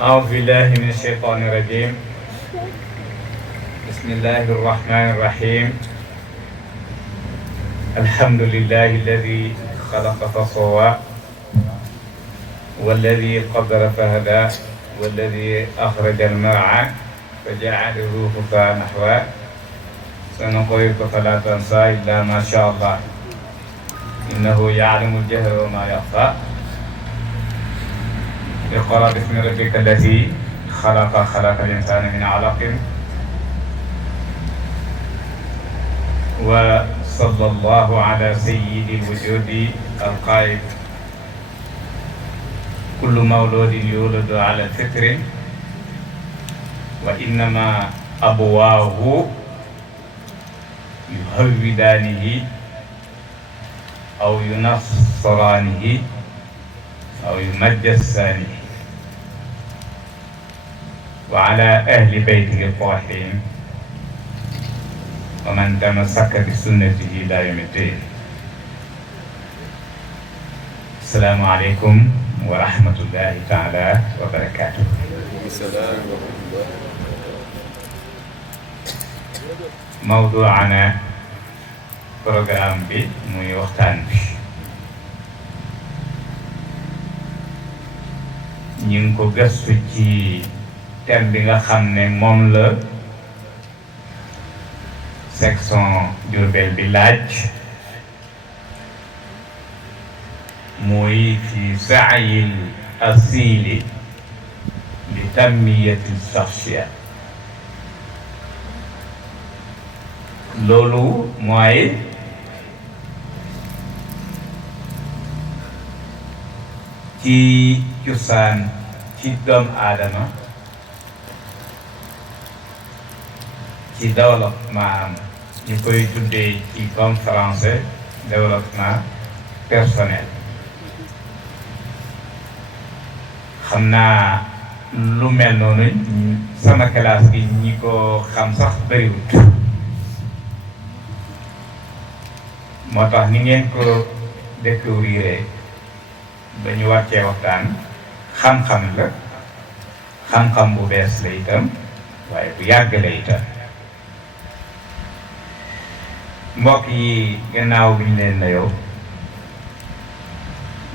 أعوذ بالله من الشيطان الرجيم. بسم الله الرحمن الرحيم. الحمد لله الذي خلق فسوى والذي قدر فهدى والذي أخرج المرعى فجعله غثاء نحوا سنقرئك فلا تنسى إلا ما شاء الله إنه يعلم الجهر وما يخفى. اقرأ باسم ربك الذي خلق الإنسان من علق وصلى الله على سيد الوجود القائد كل مولود يولد على الفطر وإنما أبواه يهودانه أو ينصرانه أو يمجسانه وعلى أهل بيته الطاهرين ومن تمسك بسنته إلى يوم الدين. السلام عليكم ورحمة الله تعالى وبركاته. موضوعنا program bi muy waxtaan bi ñu ngi ko gëstu ci thème bi nga xam ne moom la section Diourbel bi laaj muy fi saayil asili li tanmiyati shakhsiya. loolu mooy ci cosaan ci doomu aadama ci développement ñu koy tuddee ci comme français développement personnel. xam naa lu mel noonu sama classe gi ñi ko xam sax bëriwut moo tax ni ngeen ko découvrir ba ñu wàccee waxtaan xam-xam la xam-xam bu bees la itam waaye bu yàgg la itam. mbokk yi gannaaw bi ñu leen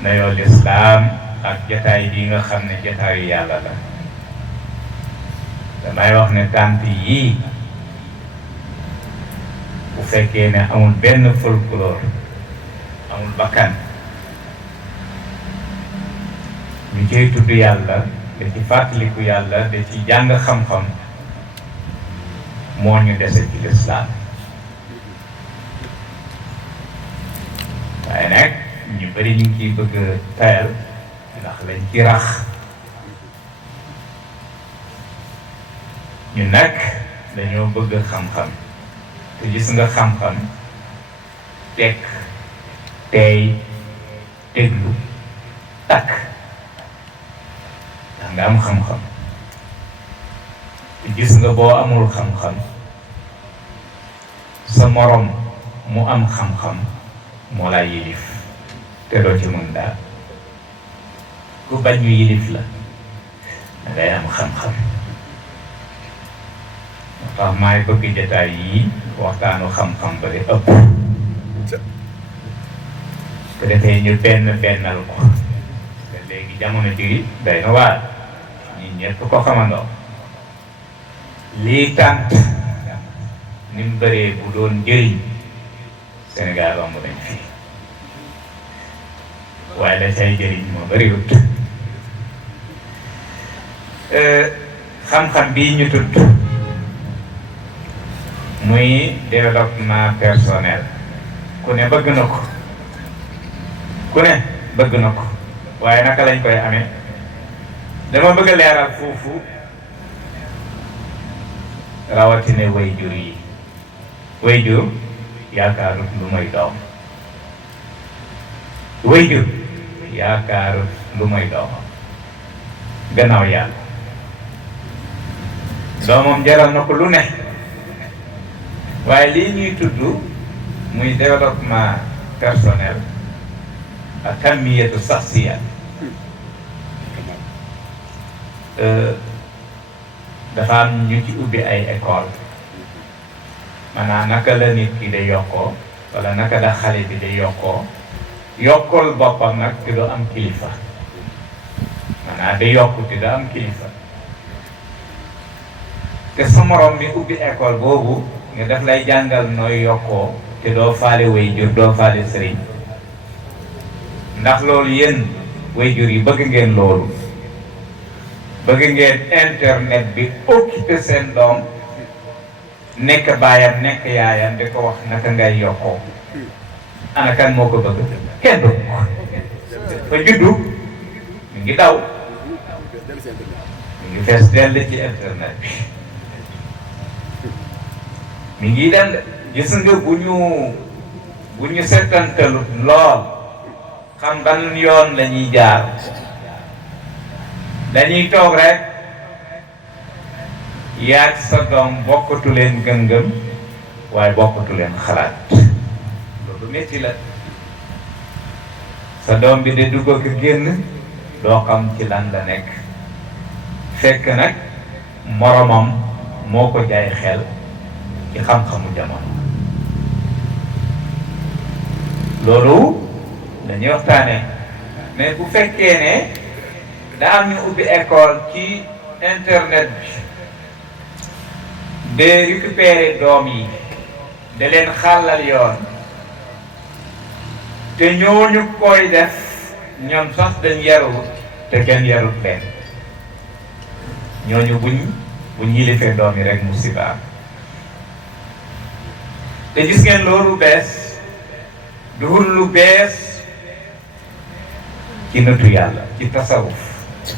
nayoo lislaam ak jataay bi nga xam ne jataayu yàlla la. damay wax ne tànt yii bu fekkee ne amul benn folklore amul bakkan ñu ciy tudd yàlla da ci fàttaliku yàlla da ci jàng xam-xam moo ñu dese ci lislaam. waaye nag ñu bari ñu ngi ciy bëgg tayal ndax lañ ci rax. ñu nag dañoo bëgg xam-xam te gis nga xam-xam tekk tey déglu takk da nga am xam-xam te gis nga boo amul xam-xam sa morom mu am xam-xam moo laa yilif te doo ci mën daal. ku bañ ñu yilif la da ngay am xam-xam. moo tax maay bëgg jataay yi waxtaanu xam-xam ba di ëpp ko defee ñu bennal ko te léegi jamono ji day na waar ñi ñëpp ko xamandoo. lii tànt ni mu bëree bu doon njëriñ Sénégal romb nañ fii waaye la say jëriñ moo bëriwut. xam-xam bii ñu tudd muy développement personnel ku ne bëgg na ko ku ne bëgg na ko waaye naka lañ koy amee dama bëgg a leeral foofu rawatine wayjur yi wayjur yaakaarut lu may doom wayjur yaakaarut lu may doomam gannaaw yàlla doomam jaral na ko lu ne waaye lii ñuy tudd muy développement personnel ak tamiyatu saxsiya dafa am ñu ci ubbi ay école maanaam naka la nit ki de yokkoo wala naka la xale bi de yokkoo yokkol boppam nag te doo am kilifa maanaam de yokku te doo am kilifa te sa morom mi ubbi école boobu nga daf lay jàngal nooy yokkoo te doo faale waajur doo faale sëriñ ndax loolu yéen waajur yi bëgg ngeen loolu bëgg ngeen internet bi occupé seen doom nekk baayam nekk yaayam di ko wax naka ngay yokkoo ana kan moo ko bëgg kenn du ko fa juddu mi ngi daw mi ngi fees dell ci internet bi mi ngi dem gis nga bu ñu settantalut lool xam ban yoon la ñuy jaar dañuy toog rek yaag sa doom bokkatu leen gëm-gëm waaye bokkatu leen xalaat loolu métti la sa doom bi de dugg ak génn doo xam ci lan la nekk fekk nag moromam moo ko jaay xel ci xam-xamu jamono loolu dañuy waxtaane mais bu fekkee ne daa am ñu ubbi école ci internet bi de récupérer doom yi da leen xàllal yoon te ñooñu koy def ñoom sax dañ yarut te kenn yarut leen ñooñu buñ yilifee doom yi rek musiba te gis ngeen loolu bees duhul lu bees ci nëtu yàlla ci tasawuf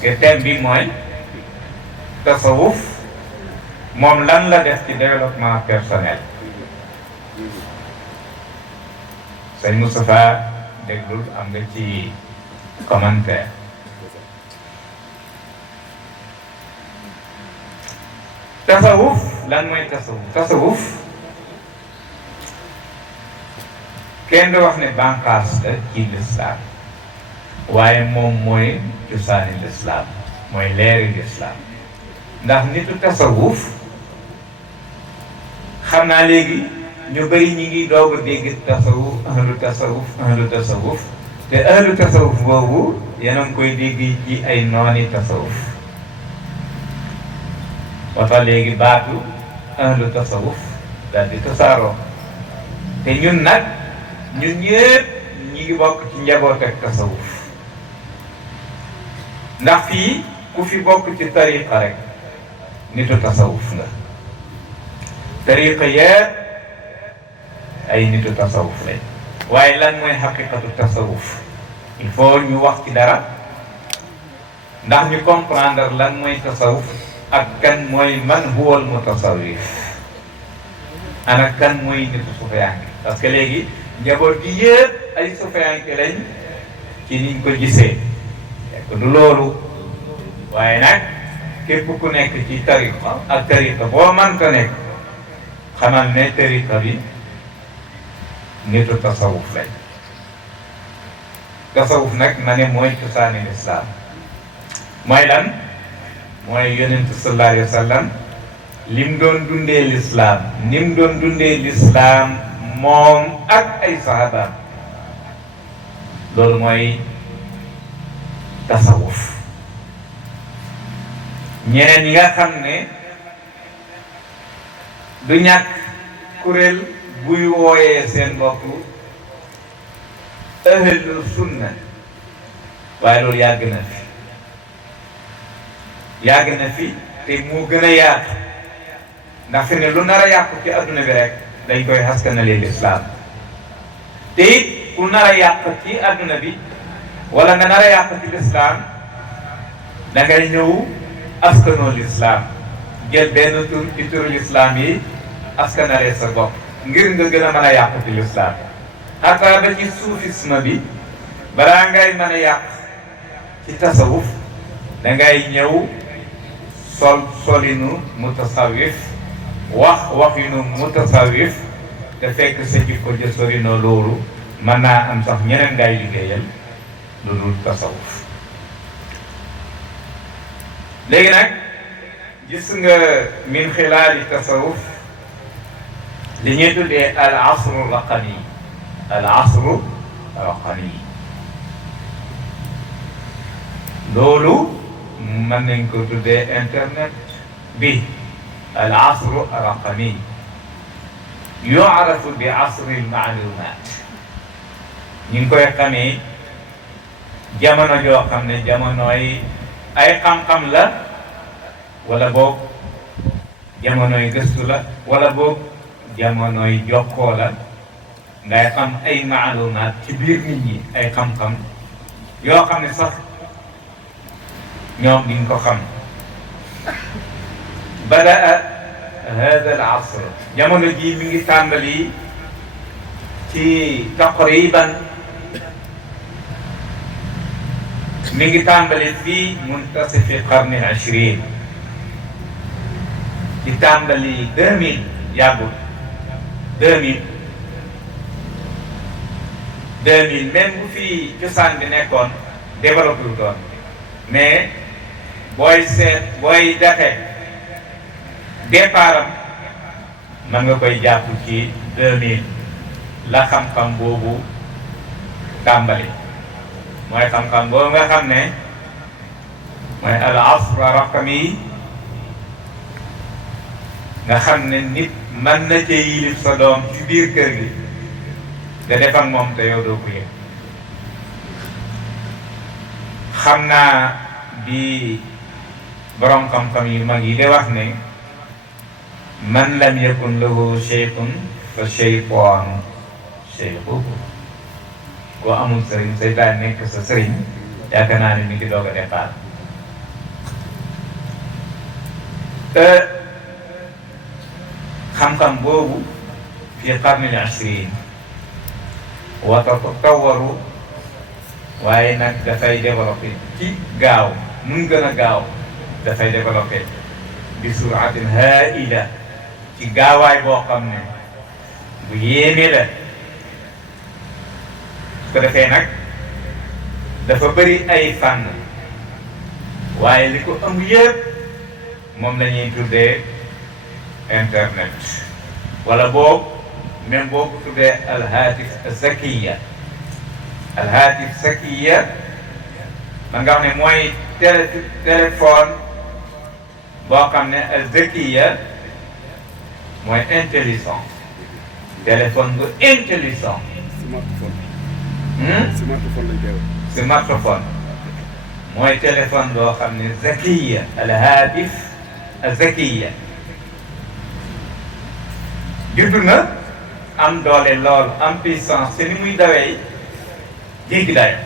te thème bi mooy tasawuf moom lan la def ci développement personnel sëñ Moustapha déglul am nga ci commentaire tasawuf lan mooy tasawuf kenn du wax ne bànqaas la ci lislaam waaye moom mooy cosaani lislaam mooy leeri lislaam ndax nitu tasawuf xam naa léegi ñu bëri ñi ngi doog a dégg tasawuf ahlu tasawuf te ahlu tasawuf boobu yéen a ngi koy dégg ci ay nooni tasawuf wata léegi baatu ahlu tasawuf daal di tasaaroo te ñun nag ñun ñëpp ñi ngi bokk ci njaboot ak tasawuf ndax fii ku fi bokk ci tariqa rek nitu tasawuf nga tariqa yëpp ay nitu tasawuf lañ waaye lan mooy xaqiqatu tasawuf il faut ñu wax ci dara ndax ñu comprendre lan mooy tasawuf ak kan mooy man huwal mutasawwif ana kan mooy nitu sufiyanke parce que léegi njaboot gi yëpp ay sufiyanke lañ ci niñ ko gisee fekk du loolu waaye nag képp ku nekk ci tariqa ak tariqa boo mënta nekk xamal ne tariqa bi nitu tasawuf lañ tasawuf nag ma ne mooy cosaani lislaam mooy lan mooy yonent sallallahu alayhi wa sallam lim doon dundee lislaam nim doon dundee lislaam moom ak ay sahabaam loolu mooy tasawuf ñeneen ñi nga xam ne du ñàkk kuréel buy wooyee seen bopp ahlu sunna waaye loolu yàgg na fi te moo gën a yaatu ndax fi ne lu nar a yàqu ci adduna bi rek dañ koy xaskanalee lislaam te it ku nar a yàq ci adduna bi wala nga nar a yàq ci lislaam da ngay ñëw askanoo lislaam jël benn tur ci turu lislaam yi askanalee sa bopp ngir nga gën a mën a yàq ci lislaam xataa ba ci soufisme bi balaa ngay mën a yàq ci tasawuf da ngay ñëw solinu mutasawif waxinu mutasawif te fekk sa jikko ja sorinoo loolu mën naa am sax ñeneen ngay liggéeyal lu dul tasawuf léegi nag gis nga min xilaali tasawuf li ñuy tuddee al asru raqami loolu mën nañ ko tuddee internet bi al asru raqami yu'rafu bi asri al maalumaat ñu ngi koy xamee jamono joo xam ne jamonooy ay xam-xam la wala boog jamonooy gëstu la wala boog jamonooy jokkoo la ngay xam ay maalumaat ci biir nit ñi ay xam-xam yoo xam ne sax ñoom diñ ko xam badaa hada al asr jamono ji mi ngi tàmbali ci taqriban mi ngi tàmbali fii muntasifi qarni al 20 ci tàmbali 2000 yàggul 2000 même bu fi cosaan bi nekkoon développé wu doon mais booy seet booy date départam mën nga koy jàpp ci 2000 la xam-xam boobu tàmbali mooy xam-xam boobu nga xam ne mooy al asr raqami nga xam ne nit mën na cee yilif sa doom ci biir kër gi nga def ak moom te yow doo ko yëg xam naa bi borom xam-xam yu mag yi de wax ne man lam yakun lahu shaykhun fa shaytaanu shaykhuhu boo amul sëriñ seytaan nekk sa sëriñ yaakaar naa ne mi ngi doog a départ te xam-xam boobu fi qarni al 20 wa tatawwaru waaye nag dafay développé ci gaaw mun gën a gaaw dafay développé bi suratin haila ci gaawaay boo xam ne bu yéeme la su ko defee nag dafa bëri ay fànn waaye li ko ëmb yëpp moom la ñuy tuddee internet wala boobu même boo ko tuddee alhaatif zakiya alhaatif zakiya man nga xam ne mooy téléphone boo xam ne zakiya mooy intelligent téléphone bu intelligent smartphone lañ koy wax. smartphone mooy téléphone boo xam ne zakiya alhaatif zakiya juddu na am doole lool am puissance te ni muy dawee jéggi dayo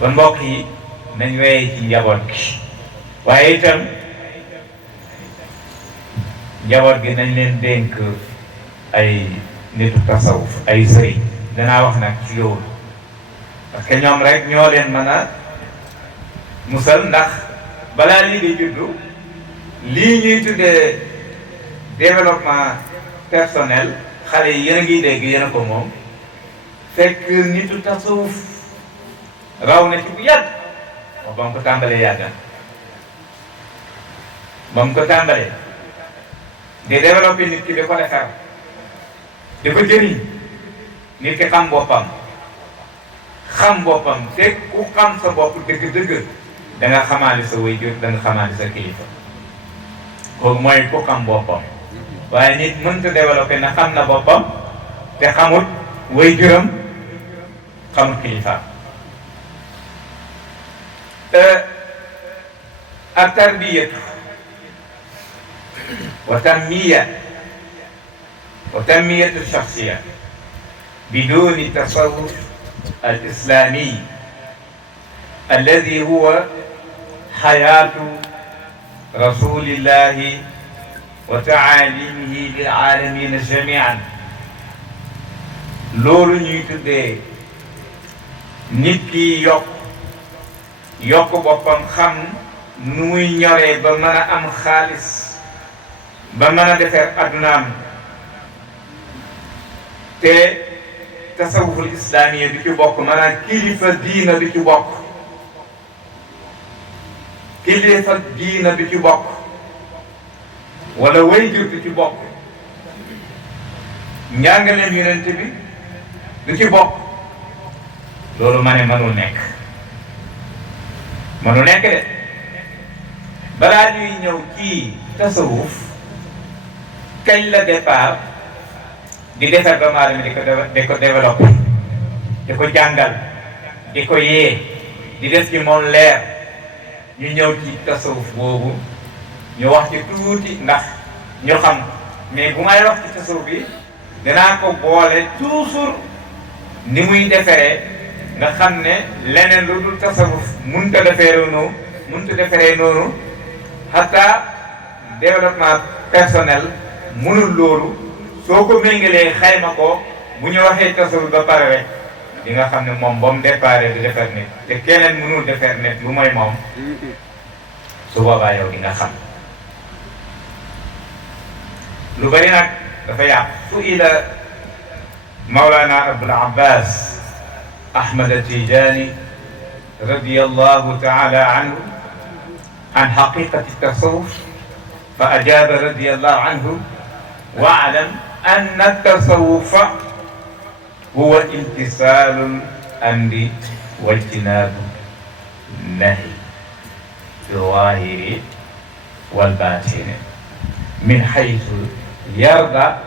kon mbokk yi nañ wéyee ci njaboot gi waaye itam njaboot gi nañ leen dénk ay nitu tasawuf ay sëriñ danaa wax nag ci loolu parce que ñoom rek ñoo leen mën a musal ndax balaa lii di juddu lii ñuy tuddee développement personnel xale yi yéen a ngi dégg yéen a ko moom fekk nitu tasawuf raw na ci bu yàgg ba mu ko tàmbalee yàgga ba mu ko tàmbalee di développé nit ki di ko defar di ko jëriñ nit ki xam boppam te ku xam sa bopp dëgg-dëgg da nga xamaali sa waajur da nga xamaali sa kilifa kooku mooy ku xam boppam waaye nit mënta développé na xam na boppam te xamut waajuram xamut kilifa ak tarbiyatu wa tanmiyatu shakhsiya biduni tasawuf al islami alladi huwa xayaatu rasulillahi wa taalimihi lil aalamina jamian. loolu ñuy tuddee nit ki yokk boppam, xam nu muy ñoree ba mën a am xaalis, ba mën a defar addunaam, te tasawuful islaamiya du ci bokk, maanaam kilifa diina du ci bokk, kilifa diina du ci bokk, wala wayjur du ci bokk, njàngaleem yonent bi du ci bokk. loolu ma ne mënul nekk de. balaa ñuy ñëw ci tasawuf kañ la départ di defar doomu aadama di ko développé, di ko jàngal, di ko yee, di def ci moom leer. ñu ñëw ci tasawuf boobu ñu wax ci tuuti ndax ñu xam, mais bu may wax ci tasawuf bi dinaa ko boole toujours ni muy defaree, nga xam ne leneen lu dul tasawuf mënut a defaree noonu hatta développement personnel mënul loolu. soo ko méngalee xayma ko, bu ñu waxee tasawuf ba pare rek di nga xam ne moom ba mu déparé di defar nit, te keneen mënul defar nit lu mooy moom. su boobaa yow di nga xam lu bari nag dafa yàq. su ila Mawlana Abul Abbas Ahmad Tijani radiyallahu taala anhu an haqiqati tasawuf fa ajaba radiyallahu anhu wa'lam anna tasawufa huwa imtisaalul amri wajtinaabu nahyi fi zaahiri wal baatini min haythu yarda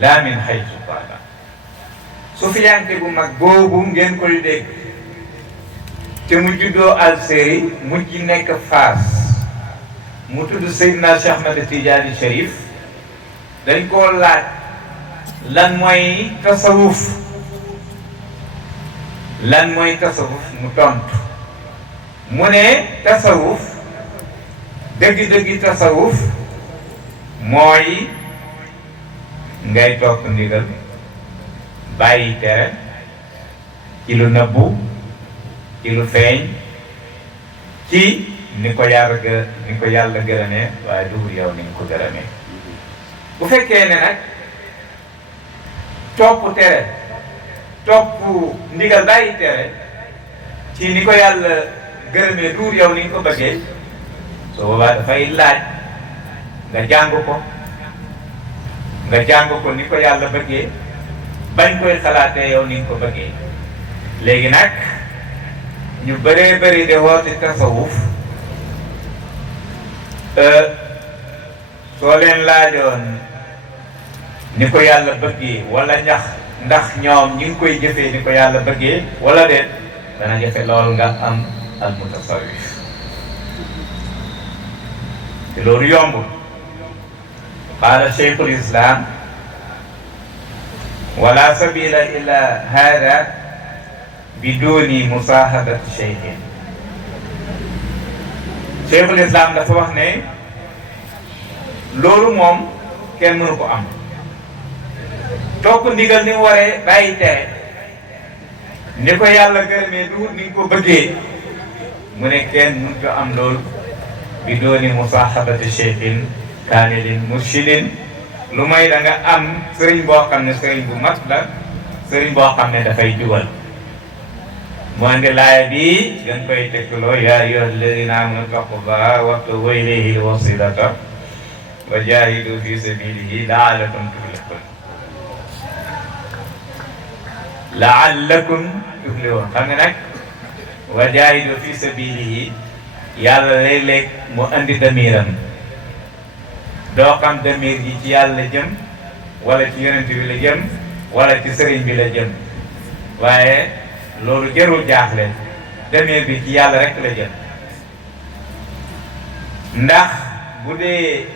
la min haythu tarda. Sufiyanke bu mag boobu ngeen koy dégg te mu juddoo Algérie mujj nekk Faas, mu tudd Seydina Cheikh Ahmed Tidiane Chérif, dañ koo laaj lan mooy tasawuf, mu tontu mu ne tasawuf dëgg-dëgg tasawuf mooy ngay topp ndigal, bàyyi tere, ci lu nëbbu, ci lu feeñ, ci ni ko yàlla gërëmee, waaye du yow ni nga ko gërëmee. bu fekkee ne nag topp tere, topp ndigal, bàyyi tere ci ni ko yàlla gërëmee duur yow ni nga ko bëggee, soo boobaa dafay laaj nga jàng ko ni ko yàlla bëggee, bañ koy xalaatee yow ni nga ko bëggee. léegi nag ñu bëree bëri de woote tasawuf, soo leen laajoon ni ko yàlla bëggee wala ndax ñoom ñi ngi koy jëfee ni ko yàlla bëggee wala déet, dana jafe loolu nga am al mutasawwif. te loolu yombul. qaala cheikhul islam wala sabila ila hada biduni musahadati cheikhin. cheikhul islam dafa wax ne loolu moom kenn mënu ko am. topp ndigal ni mu waree, bàyyi tere ni ko yàlla gërëmee duut ni nga ko bëggee, mu ne kenn mënu ko am loolu biduni musahadati cheikhin kaamilin murshidin, lu may da nga am sëriñ boo xam ne sëriñ bu mat la, sëriñ boo xam ne dafay jubal. moo indi laaya bi gën koy tekkaloo yaa ayyuha alladina amanu taqullaha wabtagu ilayhi alwasilata wa jahidu fi sabilihi la'allakum tuflihun. xam nga nag wa jahidu fi sabilihi yàlla léeg-léeg mu andi damiram, doo xam damir ji ci yàlla jëm wala ci yonent bi la jëm wala ci sëriñ bi la jëm, waaye loolu jarul jaaxle, damir bi ci yàlla rek la jëm. ndax bu dee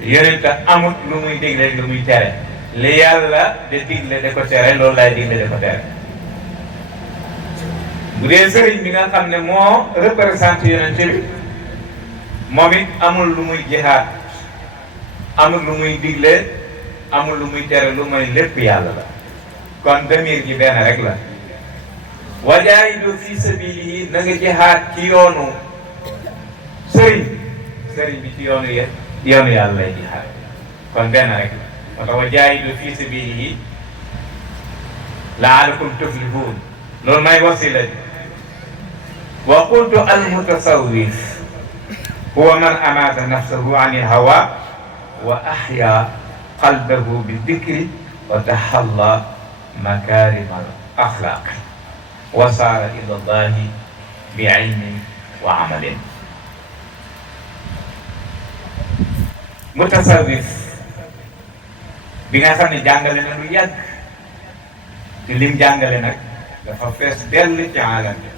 yonent amut lu muy digle lu muy tere, li yàlla de digle de ko tere loolu lay digle de ko tere. bu dee sëriñ bi nga xam ne moo représenté yonent bi moom it amul lu muy jihaad amul lu muy digle amul lu muy tere lu mooy lépp yàlla la kon demir ji benn rek la wajaahidu fi sabilihi na nga jihaad ci yoonu sëriñ bi ci yoonu yàlla lay jihaad kon benn rek la moo tax wajaahidu fi sabilihi la'allakum tuflihun loolu may wasila bi wa qultu al mutasawwif huwa man amaata nafsahu an il hawa wa ahya qalbahu bi dikri wa tahalla makarim al axlaq wa saara ila llahi bi ilmin wa amalin. mutasawwif bi nga xam ne jàngale na lu yàgg te lim jàngale nag dafa fees dell ci alam bi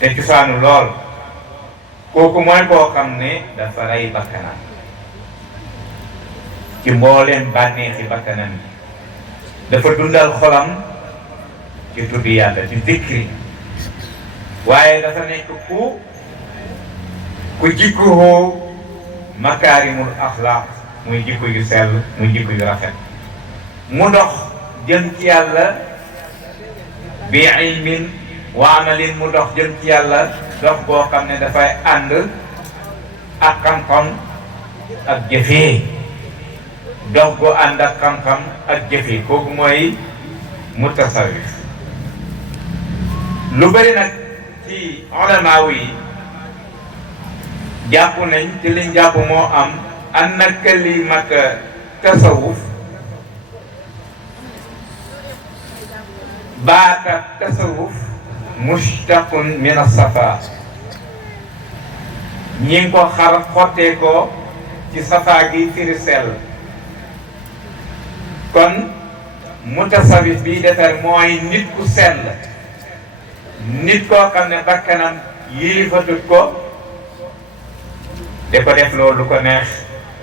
te cosaanu lool kooku mooy koo xam ne dafa rey bakkanam ci mbooleem bànneexi bakkanam yi dafa dundal xolam ci tudd yàlla ci zikri waaye dafa nekk ku jikkuwoo makaarimul axlaaq muy jikko yu sell muy jikko yu rafet mu dox jëm ci yàlla bi ilmin wa amalin mu dox jëm ci yàlla dox boo xam ne dafay ànd ak xam-xam ak jëfee dox boo ànd ak xam-xam ak jëfee kooku mooy mutasawwif lu bëri nag ci ulamaaw yi jàpp nañ ci liñ jàpp moo am anna kalimata tasawuf baata tasawuf mushtaqun min as-safa ñi ngi ko xar xottee ko ci safa gi firi sell kon mutasawif bi defar mooy nit ku sell nit koo xam ne bakkanam yilifatut ko de ko def loolu ko neex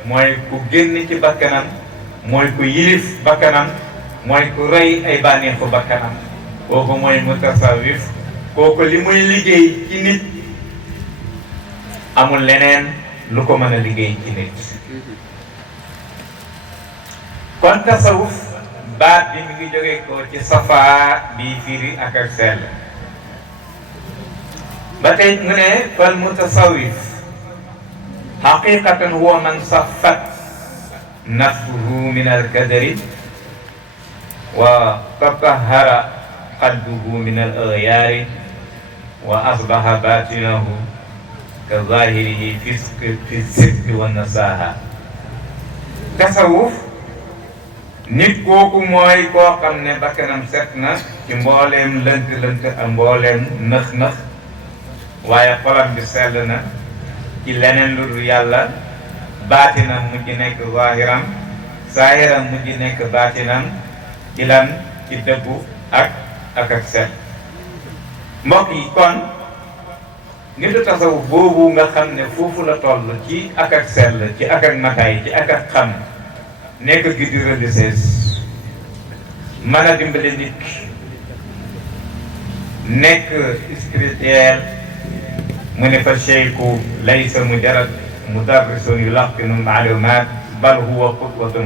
mooy ku génn ci bakkanam mooy ku yilif bakkanam mooy ku rey ay bànneexu bakkanam kooku mooy mutasawif kooku li muy liggéey ci nit amul leneen lu ko mën a liggéey ci nit kon tasawuf baat bi mi ngi jógee ko ci safa bi firi ak ak sell ba tey mu ne fal mutasawif xaqiqatan huwa man saffat nafsuhu min alkadari wa tatahara qalbuhu min al-aghyari wa asbaha batinahu ka zahirihi fi sidqi wa nasaha. tasawuf nit kooku mooy koo xam ne bakkanam set na ci mbooleem lënt-lënt ak mbooleem nëx-nëx waaye xolam bi sell na ci leneen lu dul yàlla baatinam mujj nekk zahiram saahiram mujj nekk baatinam ci lan ci dëggu ak set mbokk yi kon nitu tasawuf boobu nga xam ne foofu la toll ci ak sell ci ak mataay ci ak xam nekk guide religieuse mën a dimbale nit nekk spirituel mu ne fa cheikhu laysa mujarrad mudarrisun yulaqinu maalumat bal huwa qudwatun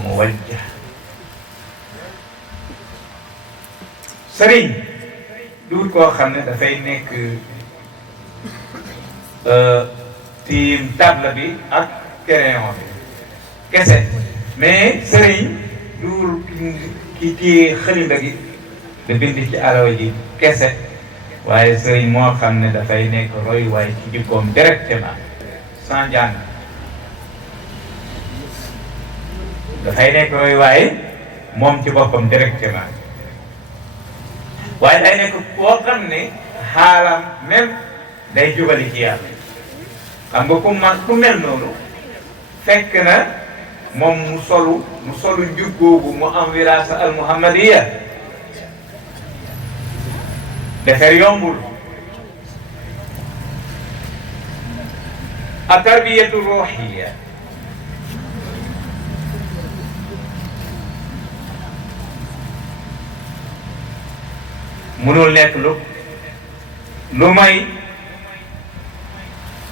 muwajjah sëriñ duut koo xam ne dafay nekk tiim table bi ak crayon bi kese mais sëriñ duul ki téye xalimba gi da bind ci alaw ji kese waaye sëriñ moo xam ne dafay nekk roy waaye ci jikkoom directement sans jàng dafay nekk roy waaye moom ci boppam directement waaye day nekk koo xam ne xaalam même day jubali ci yàlla xam nga ku mel noonu fekk na moom mu solu njub googu mu am wirasa al muhammadiya defar yombul a tarbiyatu ruhiya munul nekk lu may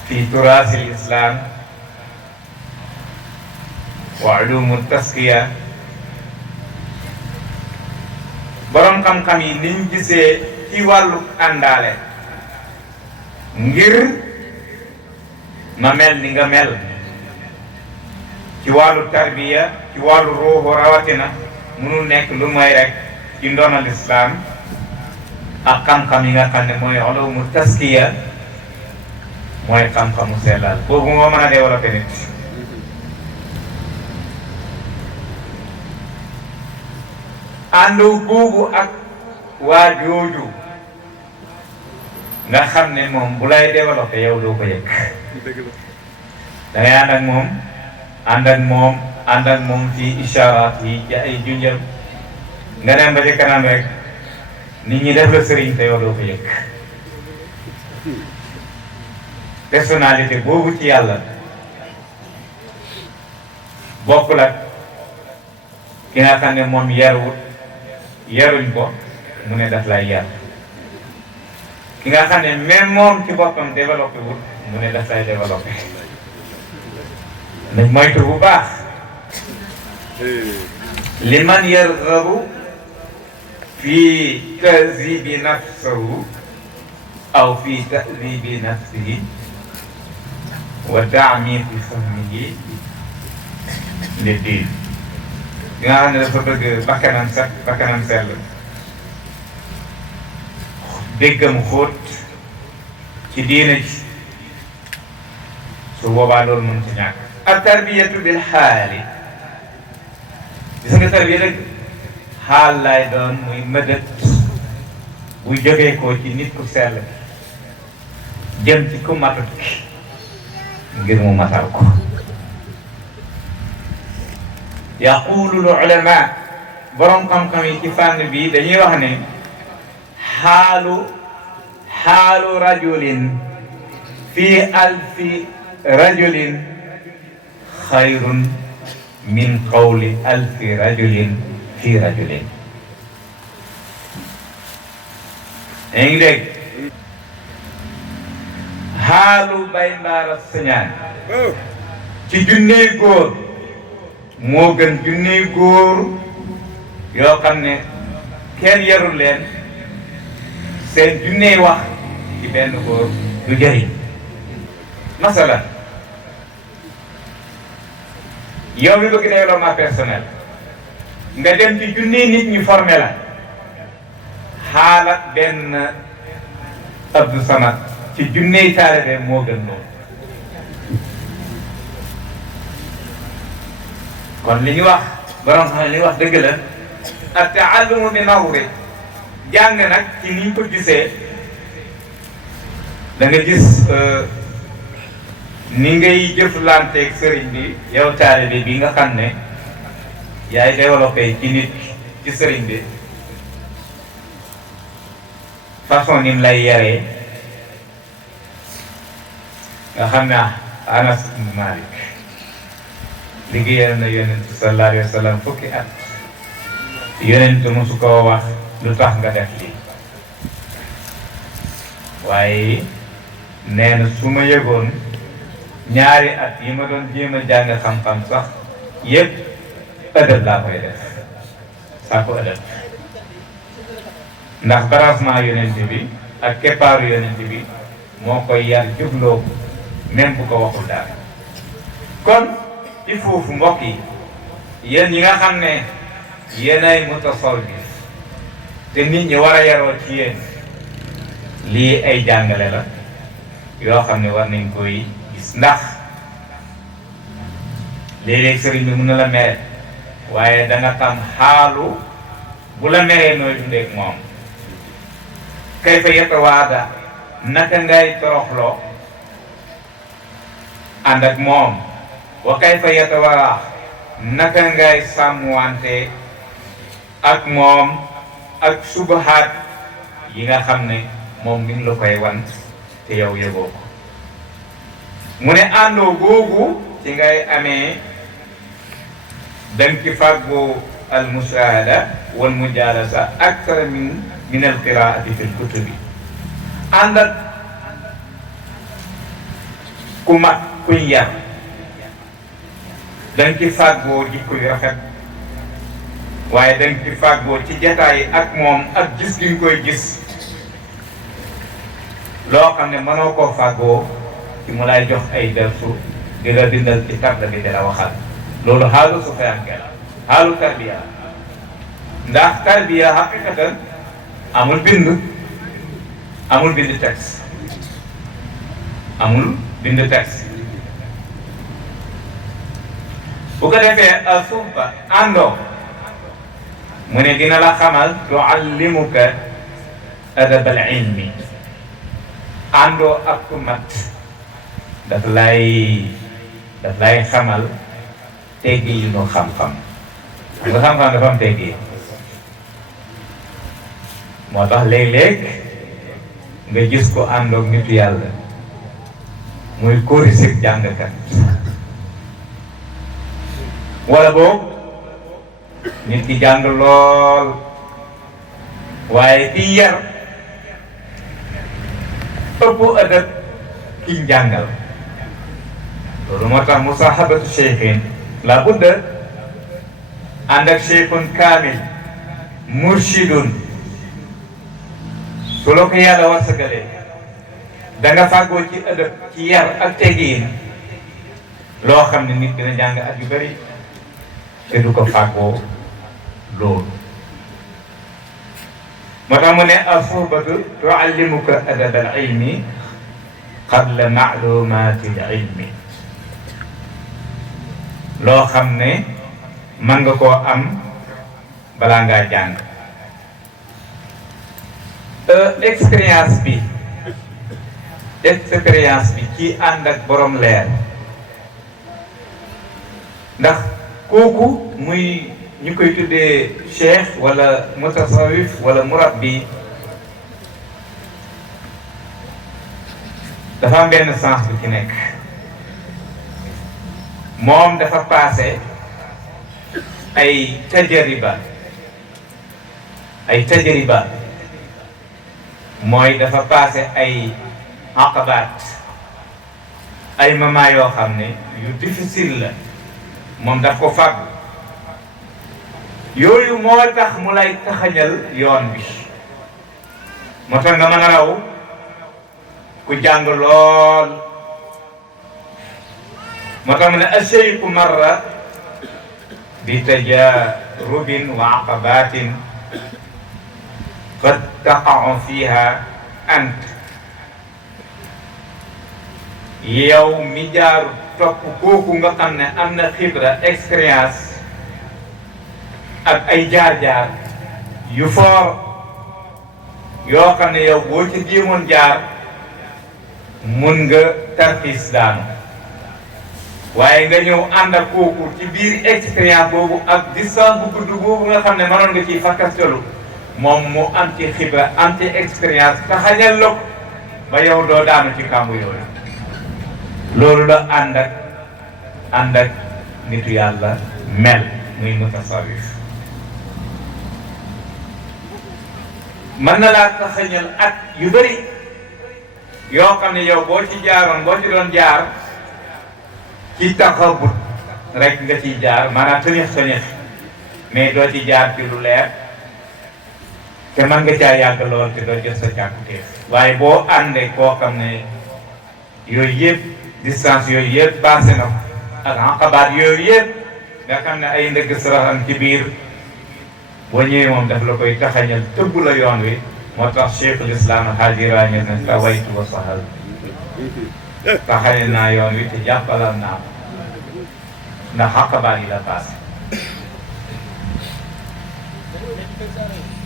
fi turaasil islam wa ulumu taskiya. borom xam-xam yi niñ gisee ci wàllu àndaale ngir ma mel ni nga mel ci wàllu tarbiya ci wàllu ruuxu rawatina munul nekk lu may rek ci ndonal islam ak xam-xam yi nga xam ne mooy ulumu taskiya mooy xam-xamu sellal boobu moo mën a développé nit. àndu googu ak waa jooju nga xam ne moom bu lay développé yow doo ko yëg da ngay ànd ak moom ci isharaat yi ci ay junjam nga dem ba ci kanam rek nit ñi def la sëriñ te yow doo ko yëg. personnalité boobu ci yàlla bokkul ak ki nga xam ne moom yaruñ ko mu ne daf lay yar ki nga xam ne même moom ci boppam développé wul mu ne daf lay développé. nañ moytu bu baax li man yarghabu fi tahzibi nafsihi aw fi tahzibi nafsihi wa ta'miqi fahmihi li diin bi nga xam ne dafa bëgg bakkanam set bakkanam sell déggam xóot ci diine ji su boobaa loolu mën ci ñàkk. ak tarbiyatu bil xaali gis nga tarbiya rek xaal lay doon muy mëdët buy jógee ko ci nit ku sell jëm ci ku matut ngir mu matal ko. yaqulu l ulama borom xam-xam yi ci fànn bi dañuy wax ne xaalu rajulin fi alfi rajulin xayrun min qawli alfi rajulin fi rajulin. yaa ngi dégg xaalu bay mbaara sañaan ci junney góor moo gën junney góor yoo xam ne kenn yarul leen seen junney wax ci benn góor du jëriñ. masalan yow mi bëgg développement personnel nga dem ci junni nit ñu formé la xaala benn Abdou Samad ci junniy taalibe moo gën loolu. kon li ñu wax borom xam ne li ñu wax dëgg la ak taallumu bi nawri jàng nag ci niñ ko gisee da nga gis ni ngay jëflanteeg sëriñ bi yow taalibe bi nga xam ne yaay développé ci nit ci sëriñ bi façon ni mu lay yaree nga xam ne Anas ibn Malik liggéeyal na yonent sallallahu alayhi wa sallam fukki at yonent mosu koo wax lu tax nga def lii waaye nee na su ma yëgoon ñaari at yi ma doon jéem a jàng xam-xam sax yëpp ëdëb laa koy def saa ko ëdëb ndax barassement yonent bi ak keppaaru yonent bi moo koy yar jubloo même bu ko waxul daal. kon il faut fu mbokk yi yéen ñi nga xam ne yéenay mutasawwif te nit ñi war a yaroo ci yéen lii ay jàngale la yoo xam ne war nañ koy gis ndax léeg-léeg sëriñ bi mën na la mere waaye da nga xam xaalu bu la meree nooy dundeek moom kayfa yatawaada naka ngay toroxloo ànd ak moom wa kayfa yatawara naka ngay sàmmwante ak moom ak subahaat yi nga xam ne moom mi ngi la koy wan te yow yëgoo ko mu ne àndoo googu ci ngay amee danga ci fàggu al mushahada wal mujalasa akthar min min al qiraati fi l kutubi ànd ak ku mag kuñ yar danga ci fàggoo jikko yu rafet waaye danga ci fàggoo ci jataay ak moom ak gis gi nga koy gis loo xam ne mënoo koo fàggoo ci mu lay jox ay dersu di la bindal ci tabla bi di la waxal loolu xaalu sufiyanke la xaalu tarbiya ndax tarbiya xaqiqatan amul bind texte amul bind texte bu ko defee a suhba àndoo mu ne dina la xamal tuallimuka adabal ilmi àndoo ak ku mat daf lay xamal teggi yu nu xam-xam nga xam-xam dafa am teggi moo tax léeg-léeg nga gis ko àndoog nitu yàlla muy kóorisig jàngkat wala boobu nit ki jàng lool waaye ki yar ëpp ëdëb kiñ jàngal loolu moo tax musahabatu cheikhin la budda ànd ak cheikhun kaamil murshidun su la ko yàlla warsagalee da nga fàggoo ci ëdëb ci yar ak tegiin loo xam ne nit dina jàng at yu bëri te du ko fàggoo loolu moo tax mu ne as-suhbatu tuallimuka adab al-ilmi qabla ma'lumati al-ilmi loo xam ne mën nga koo am balaa ngaa jàng expérience bi ci ànd ak borom leer ndax kooku muy ñu koy tuddee cheikh wala mutasawif wala murabbi dafa am benn sens bu ci nekk moom dafa passé ay tajariba mooy dafa passé ay aqabaat ay moment yoo xam ne yu difficile la moom daf ko fàggu yooyu moo tax mu lay taxañal yoon bi moo tax nga mën a raw ku jàng lool moo tax mu ne asheyku marra bi tajarubin wa aqabatin qad taqa'u fiha ant yow mi jaaru topp kooku nga xam ne am na xibra expérience ak ay jaar-jaar yu foor yoo xam ne yow boo ci jéemoon jaar mun nga tarxiis daanu waaye nga ñëw ànd ak kooku ci biir expérience boobu ak distance bu gudd boobu nga xam ne mënoon nga ciy fakkastalu moom mu am ci xibra am ci expérience taxañal la ba yow doo daanu ci kàmbu yooyu loolu la ànd ak nitu yàlla mel muy mutasawif mën na laa taxañal at yu bëri yoo xam ne yow boo ci jaaroon boo ci doon jaar ci taxabut rek nga ciy jaar maanaam tënix mais doo ci jaar ci lu leer te mën nga caa yàgg lool te doo jot sa càkkutéef waaye boo àndee koo xam ne yooyu yëpp distance yooyu yëpp passé na ko ak xaqabaat yooyu yëpp nga xam ne ay ndëgg saraxam ci biir boo ñëwee moom daf la koy taxañal tëbb la yoon wi moo tax cheikhul islam alhaaji rañes ne tawaytu wa sahal taxañal naa yoon wi te jàppalal naa ndax xaqabaat yi la passé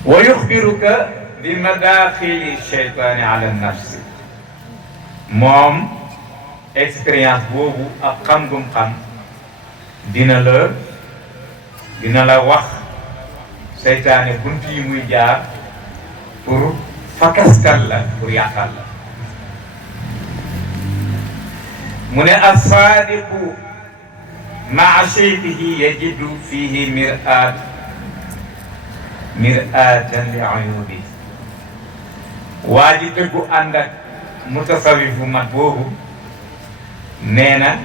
wa yuxbiruka bi madaaxili cheytaani ala nafsi moom expérience boobu ak xam gum xam dina la wax seytaane bunt yi muy jaar pour fakastal la pour yàqal la mu ne as-saadiqu maa cheikhihi yajidu fihi mir'atan li uyubi waa ji dëggu ànd ak mutasawif bu mat boobu nee na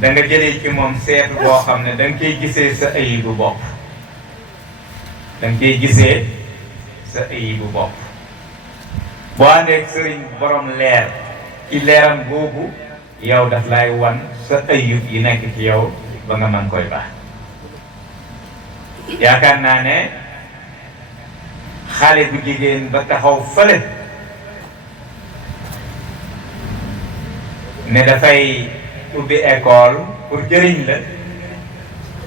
da nga jëlee ci moom seetu boo xam ne da nga koy gisee sa ayibu bopp da nga koy gisee sa ayibu bopp boo àndeek sëriñ borom leer ci leeram boobu yow daf lay wan sa ayib yi nekk ci yow ba nga mën koy baax yaakaar naa ne xale bu jigéen ba taxaw fële ne dafay ubbi école pour jëriñ la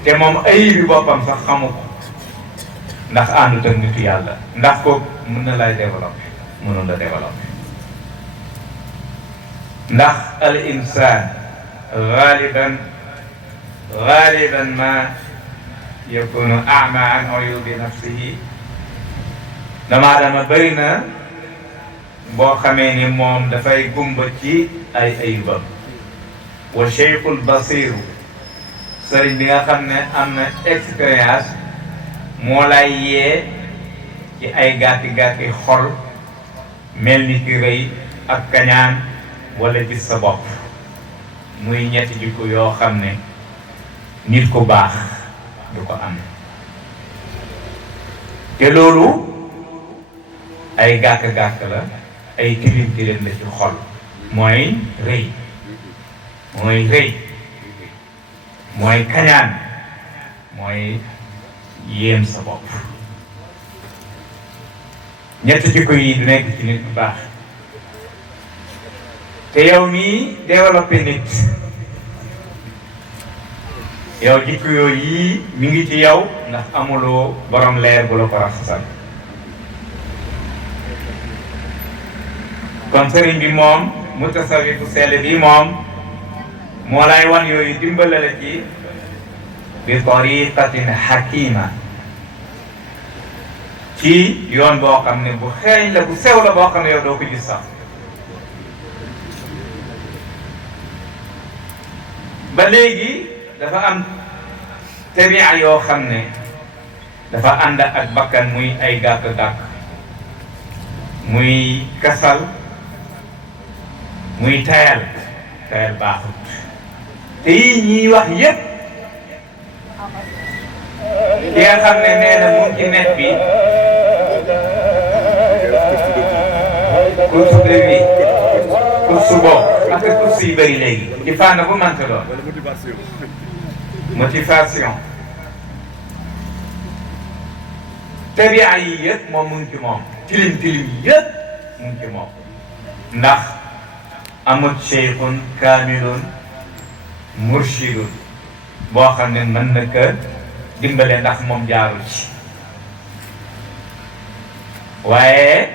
te moom ayibi boppam sax xamu ko ndax àndut ak nitu yàlla ndax ko mën na lay développé mënul la développé ndax al insaan galiban ma yakunu ama an uyubi nafsihi dama dama bëri na boo xamee ni moom dafay gumba ci ay ayibam wa cheikhul basiru sëriñ bi nga xam ne am na expérience moo lay yee ci ay gàkki-gàkki xol mel ni ki rëy ak kañaan wala gis sa bopp muy ñetti jikko yoo xam ne nit ku baax du ko am te loolu ay gàkk-gàkk la ay tilim tilim la ci xol mooy rëy mooy kañaan mooy yéem sa bopp ñetti jikko yi du nekk ci nit bu baax te yow mii développé nit yow jikko yooyu yii mi ngi ci yow ndax amuloo borom leer bu la ko raxasal kon sëriñ bi moom mutasawif bu sell bi moom moo lay wan yooyu dimbale la ci bi tariqatin hakima ci yoon boo xam ne bu xeeñ la bu sew la boo xam ne yow doo ko gis sax ba léegi dafa am tabia yoo xam ne dafa ànd ak bakkan muy ay gàkk-gàkk muy kasal muy tayal baaxut te yii ñuy wax yépp ki nga xam ne nee na mu ngi ci net bi course bi course boobu parce que course yi bëri léegi ci fànn bu mënta doon motivation tabia yi yëpp moom mu ngi ci moom tilim tilim yëpp mu ngi ci moom ndax amut cheikhun kaamilun murshidun boo xam ne mën na ko dimbale ndax moom jaarul ci waaye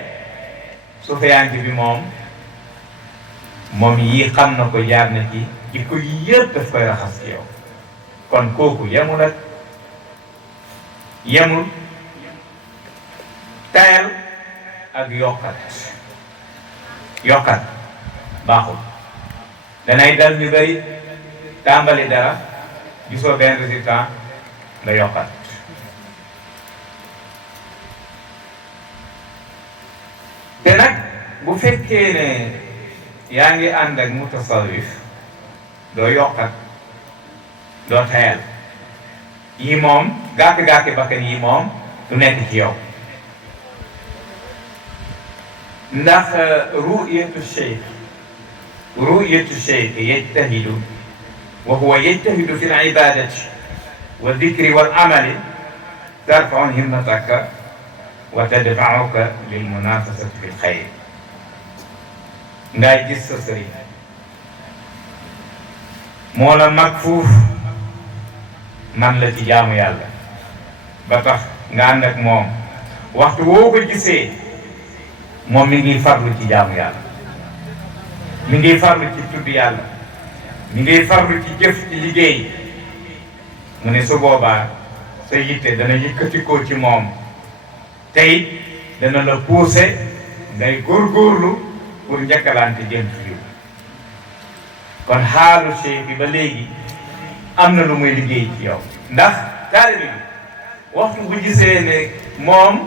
sufiyanke bi moom yii xam na ko jaar na ci jikko yi yëpp daf koy raxas ci yow kon kooku yemul tayal ak yokkat baaxul danay dal ñu bari tàmbali dara gisoo benn résultat nga yokkat te nag bu fekkee ne yaa ngi ànd ak mutasawif doo yokkat doo tayal yii moom gàkki bakkan yii moom du nekk ci yow ndax ru'yatu cheikh yajtahidu wa huwa yajtahidu fi l-ibadati wa dikri wal amali tarfa'u himmataka wa tadfa'uka lil munafasati fil xayr ngay gis sa sëriñ moo la mag fuuf man la ci jaamu yàlla ba tax nga ànd ak moom waxtu woo ko gisee moom mi ngi farlu ci jaamu yàlla mi ngi farlu ci tudd yàlla mi ngi farlu ci jëf ci liggéey mu ne su boobaa sa yitte dana yëkkatikoo ci moom tey dana la pousser ngay góorgóorlu pour njëkkalante jëm ci yow kon xaalu cheikh bi ba léegi am na lu muy liggéey ci yow ndax taalibe bi waxtu bu gisee ne moom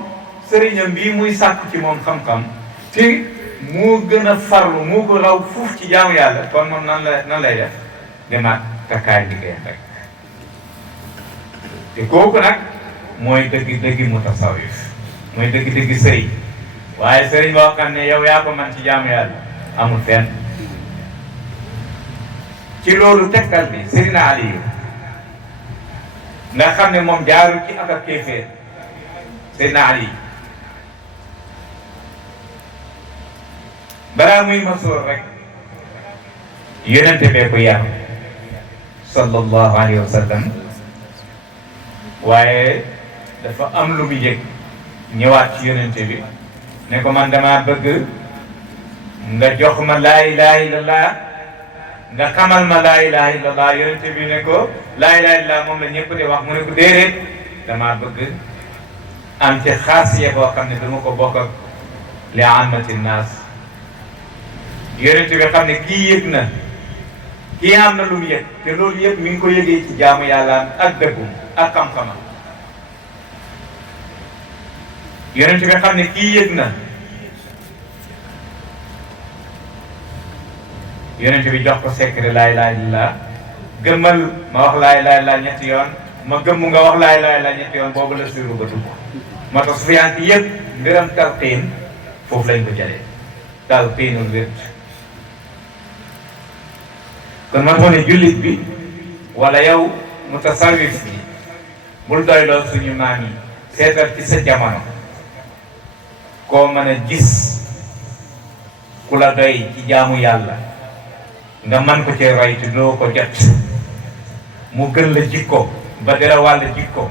sëriñam bii muy sàkku ci moom xam-xam te moo gën a farlu moo ko raw fuuf ci jaamu yàlla kon moom nan lay def demaat takkaay liggéeyam rek te kooku nag mooy dëgg mutasawif mooy dëgg sëriñ waaye sëriñ boo xam ne yow yaa ko man ci jaamu yàlla amul fenn ci loolu tegtal bi Seydina Aliyu nga xam ne moom jaarul ci ak kéeféer Seydina Ali balaa muy masoor rek yonente bee ko yar sallallahu alayhi wa sallam waaye dafa am lu mu yëg ñëwaat ci yonente bi ne ko man dama bëgg nga jox ma laa ilaha illallah nga xamal ma laa ilaha illallah yonente bi ne ko laa ilaha illallah moom la ñëpp di wax mu ne ko déedéet dama bëgg am ci xaasiya boo xam ne dama ko bokk ak li amati naas yonente bi xam ne kii yëg na kii am na lu mu yëg te loolu yëpp mi ngi ko yëgee ci jaamu yàlla ak dëggum ak xam-xamam yonente bi xam ne kii yëg na yonente bi jox ko secret laa ilaaha illallaah gëmmal ma wax laa ilaaha illallaah ñetti yoon ma gëmmu nga wax laa ilaaha illallaah ñetti yoon boobu la suuru ba dugg moo tax sufiyanke yëpp mbiram talqiin foofu lañ ko jëlee talqiinul wird kon man moo ne jullit bi wala yow mutasawwif bi bul doyloo suñu maam yi seetal ci sa jamono koo mën a gis ku la doy ci jaamu yàlla nga man ko ci roy te doo ko jot mu gën la jikko ba dara wàll jikko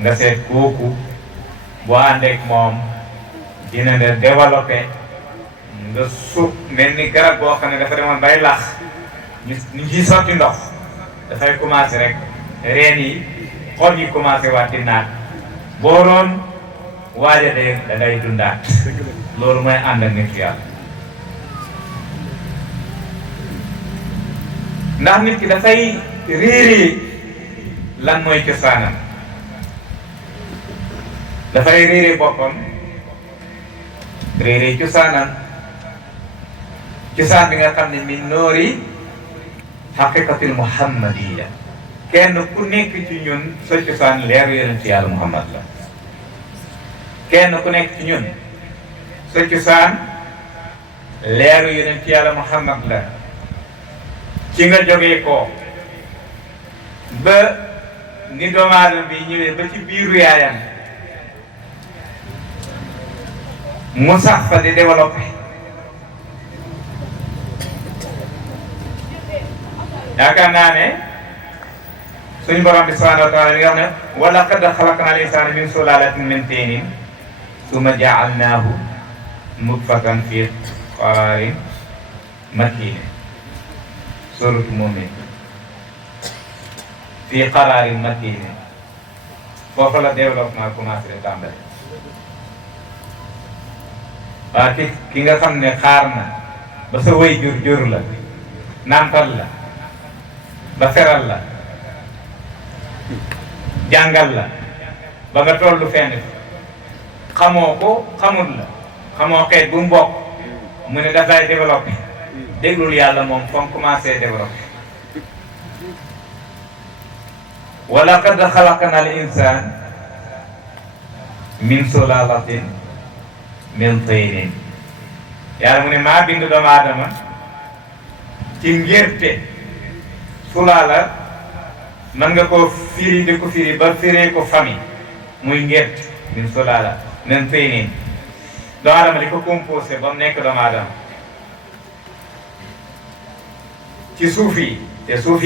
nga seet kooku boo àndeek moom dina la développé nga suuf mel ni garab boo xam ne dafa demoon bay lax ñu ciy sotti ndox dafay commencé rek reen yi xol yi commencé waat di naat boo doon waaja de da ngay dundaat loolu mooy ànd ak nit yàlla ndax nit ki dafay réeree lan mooy cosaanam dafay réeree boppam réeree cosaanam cosaan bi nga xam ne min noori xaqiqatil muhammadiya kenn ku nekk ci ñun sa cosaan leeru yonent yàlla muhammad la kenn ku nekk ci ñun sa cosaan leeru yonent yàlla muhammad la ci nga jógee ko ba ni doomu aadama bi ñëwee ba ci biiru yaayam mu sax fa di développé yaakaar naa ne suñu borom bi subhanahu wa taala li nga xam ne wa laqad xalaqnal insaana min sulaalatin min tiinin summa ja'alnaahu nutfatan fi qaraarin makiin suratu Mu'min fii qaraarin makiin foofu la développement commencé de tàmbali waaye ki nga xam ne xaar na ba sa way jur la nàmpal la ba feral la jàngal la ba nga tollu fenn xamoo ko xamul la xamoo xeet bu mu bokk mu ne dafay développé déglul yàlla moom fa mu commencé développé wa laqad xalaqna al insaan min sulaalatin min taynin yàlla mu ne maa bind doomu aadama ci ngerte sulaala man nga ko firi di ko firi ba firee ko famille muy ngerte min sulaala min taynin doomu aadama di ko composé ba mu nekk doomu aadama ci suuf yi te suuf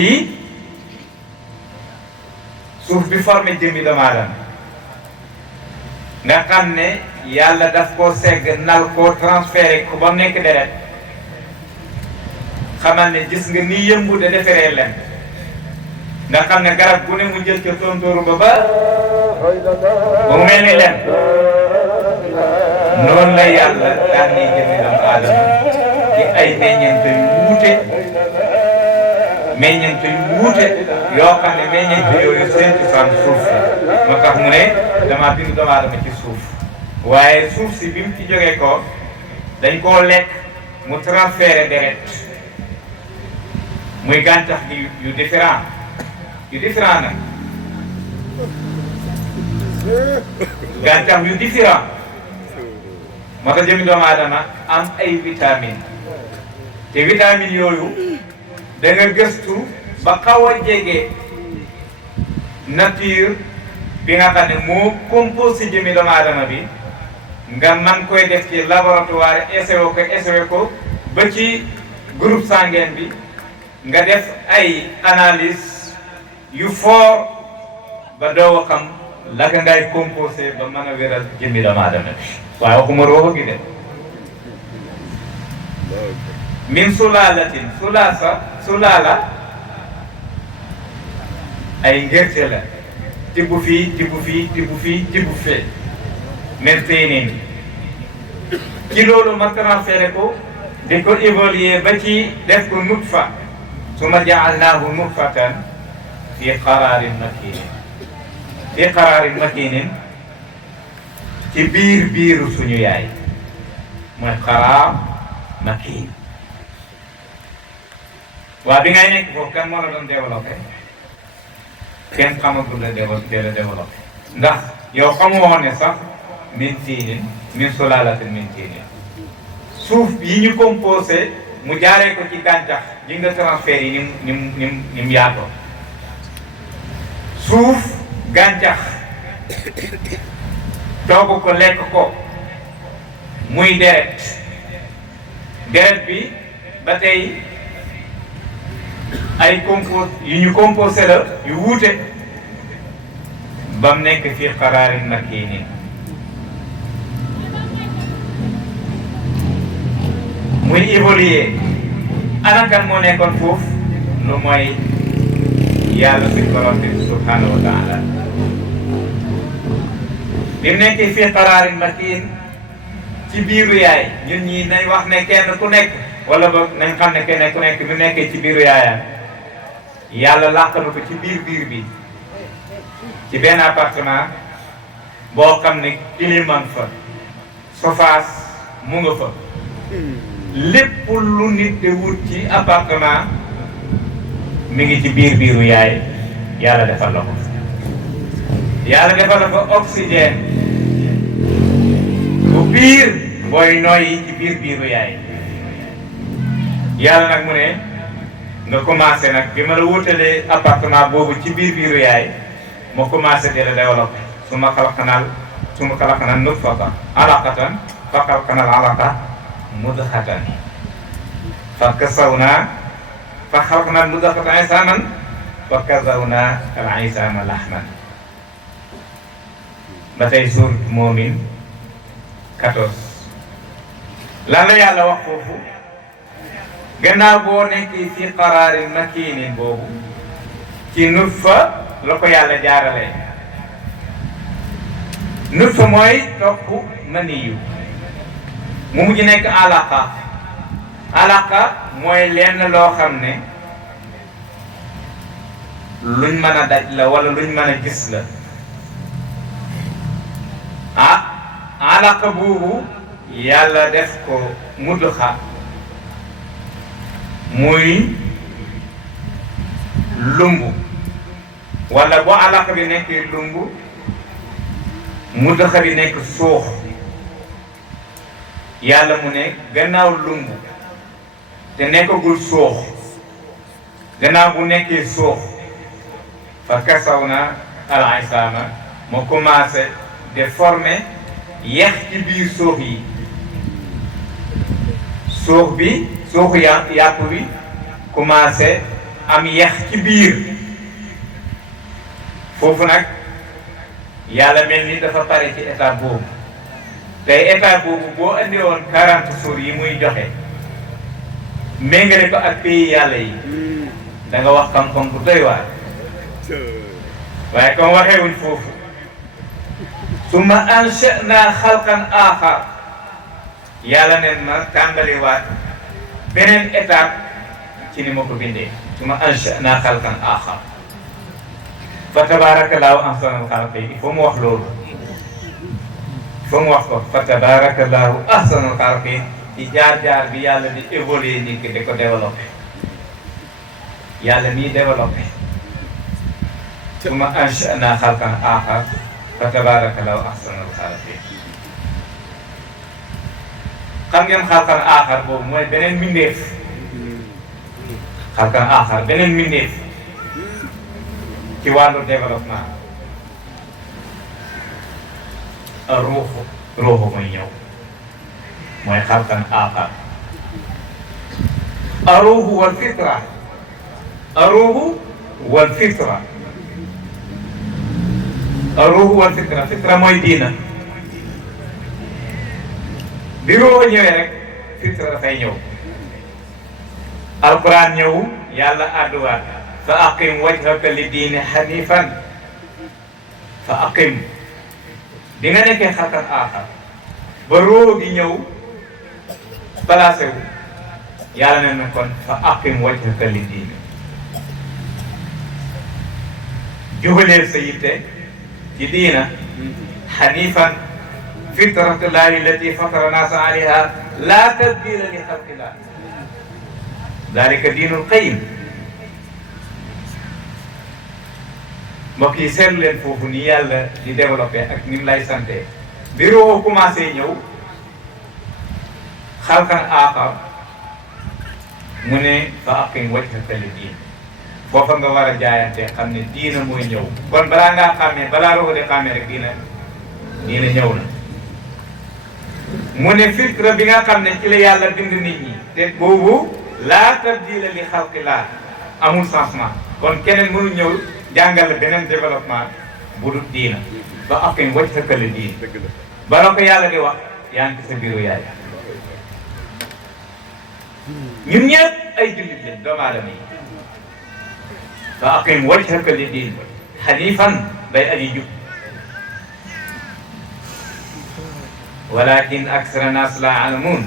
bi formé jëmmi doomu aadama nga xam ne yàlla daf koo segg nal koo transféré ko ba mu nekk deret xamal ne gis nga ni yëmbu de deferee leen nga xam ne garab bu ne mu jël ca tontóoru ba mu mel ni leen noonu la yàlla daan ni jëmmi doomu aadama ci ay meññeent yu wuute meññeent yu wuute yoo xam ne meññeent yooyu seen cosaan suuf si moo tax mu ne dama bind doomu aadama ci suuf waaye suuf si bi mu ci jógee ko dañ koo lekk mu transféré deret muy gàncax gi yu différent nag gàncax yu différent moo tax jëmi doomu aadama am ay vitamine te vitamine yooyu da nga gëstu ba xaw a jege nature bi nga xam ne moo composé jëmi doomu aadama bi nga man koy def ci laboratoire essayé ko ba ci groupe sanguin bi nga def ay analyse yu fort ba doo xam la ka ngay composé ba mën a wéral jëmmi doomu aadama bi waaye waxuma rooxo gi de min sulaalatin sulaala ay ngerte la tibb fii tibb fee men teenin ci loolu ma transféré ko di ko évoluer ba ci def ko nutfa summa ja'alnaahu nutfatan fi qaraarin makinin ci biiru suñu yaay mooy qaraar makin waa bi ngay nekk foofu kan moo la doon développé kenn xamagul la développé ndax yow xamoo ne sax min tiinin min sulaalatin min tiinin suuf yi ñu composé mu jaaree ko ci gàncax ji nga transfert yi ni mu yaatoo suuf gàncax togg ko lekk ko muy deret bi ba tey ay yu ñu composé la yu wuute ba mu nekk fii qaraarin makiinin muy évoluer ana kan moo nekkoon foofu lu mooy yàlla suñu borom bi subhanahu wa taala bi mu nekkee fii qaraarin makiin ci biiru yaay ñun ñi nañ wax ne kenn ku nekk wala boog nañ xam ne kenn ku nekk bi mu nekkee ci biiru yaayam yàlla làq na ko ci biir bi ci benn appartement boo xam ne climat fa sofaas mu nga fa lépp lu nit di wut ci appartement mi ngi ci biiru yaay yàlla defal la ko yàlla defal la ko oxygène bu biir booy noyyi ci biiru yaay yàlla nag mu ne nga commencé nag bi ma la wutalee appartement boobu ci biiru yaay ma commencé di la développé summa xalaqnaa nutfatan alaqatan fa xalaqnal alaqa mudghatan fa xalaqnal mudghata izaaman fa kasawnaa al izaama lahman ba tey suur Muumin 14 lan la yàlla wax foofu gannaaw boo nekkee fi qaraarin makiinin boobu ci nutfa la ko yàlla jaarale nutfa mooy topp maniyu mu mujj nekk alaqa mooy lenn loo xam ne luñ mën a daj la wala luñ mën a gis la alaqa boobu yàlla def ko mudxa muy lumbu wala boo alaqa bi nekkee lumbu mudxa bi nekk suux yàlla mu ne gannaaw lumbu te nekkagul suux gannaaw bu nekkee suux fa kasawna al isaama mu commencé de former yeex ci biir suux yi suux bi suuxu yàpp bi commencé am yeex ci biir foofu nag yàlla mel ni dafa pare ci étape boobu tey étape boobu boo andi woon 40 jours yi muy joxe méngale ko ak pays yàlla yi da nga wax xam-xam bu doy waar waaye comme waxeewuñ foofu summa ansha'naa xalqan aaxar yàlla neen ma tàmbaliwaat beneen étape ci ni ma ko bindee summa ansha'naa xalqan aaxar fa tabaarakallaahu ahsanul xaaliqiin il faut mu wax loolu il faut mu wax ko fa tabaarakallaahu ahsanul xaaliqiin ci jaar-jaar bi yàlla di évoluer nit ki di ko développé yàlla miy développé summa ansha'naa xalqan aaxar fa tabaarakallaahu ahsanul xaaliqiin xam ngeen xalqan aaxar boobu mooy beneen mbindeef xalqan aaxar beneen mbindeef ci wàllu développement ruuxu mooy ñëw mooy xalqan aaxar aruuxu wal fitra aruuxu wal fitra aruuxu wal fitra fitra mooy diina bi ruuxu ñëwee rek fitra dafay ñëw alquran ñëw yàlla àdduwaat fa aqim wajhaka li diini hanifan fa aqim di nga nekkee xalqan aaxar ba ruuxu gi ñëw placé wu yàlla ne na kon fa aqim wajhaka li diini jubaleel sa yitte ci diina hanifan fitratullahi allati fatara naasa alayha la tabdila li xalqillah dalika diinul qayyim mbokk yi seetlu leen foofu ni yàlla di développé ak ni mu lay santé bi ruuxu commencé ñëw xalqan aaxar mu ne fa aqim wajhaka li diin foofa nga war a jaayante xam ne diina mooy ñëw kon balaa ngaa xàmmee balaa ruuxu di xàmmee rek diina ñëw na mu ne fitra bi nga xam ne ci la yàlla bind nit ñi te boobu laa tabdila li xalqillah amul changement kon keneen mënu ñëw jàngal beneen développement bu dul diina ba aqim wajhaka li diin bala ko yàlla di wax yaa ngi sa biiru yaay ñun ñëpp ay jullit lañ doomu aadama yi ba aqim wajhaka li diin hanifan bay aji jub walakin aksara naas laa ya'lamuun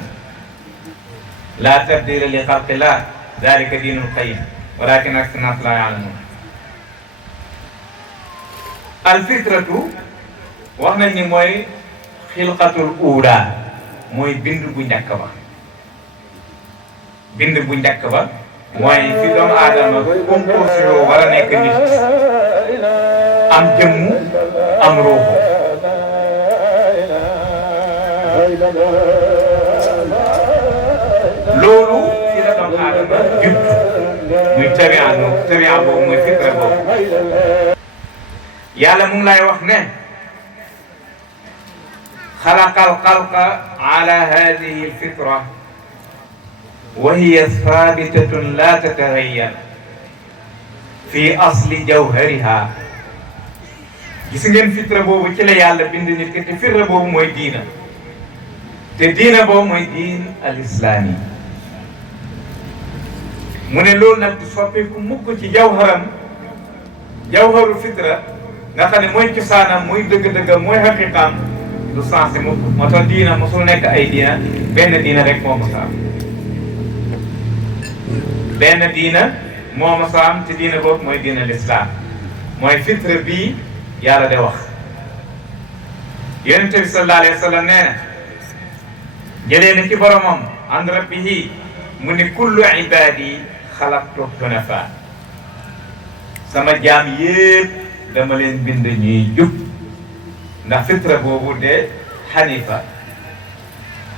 laa tabdila li xalqillah dalika diinul qayyim walakin aksara naas laa ya'lamuun alfitratu wax nañ ni mooy xilqatul uulaa mooy bind bu njëkk ba bind bu njëkk ba mooy fi doomu aadama composé yoo war a nekk nit am jëmmu am ruuxu loolu ci la doomu aadama judd muy tabi'a boobu muy fitra boobu yàlla mu ngi lay wax ne xalaqal xalqa ala hadihi alfitra wa hiya thabitatun la tataghayyar fi asli jawhariha gis ngeen fitra boobu ci la yàlla bind nit ki te fitra boobu mooy diina te diina boobu mooy diin al islaami mu ne loolu nag du soppeeku mukk ci jawharu fitra nga xam ne mooy cosaanam mooy dëgg-dëggam mooy xaqiqaam du sensé mukk moo tax diina mosul nekk ay diina benn diina rek moo mos a am benn diina moo mos a am te diina boobu mooy diina lislaam mooy fitra bii yàlla de wax yonent bi sallallahu alayhi wa sallam nee na jëlee na ci boromam an rabbihi mu ni kullu ibadi xalaqtu hunafa sama jaam yépp dama leen bind ñuy jub ndax fitra boobu de xanifa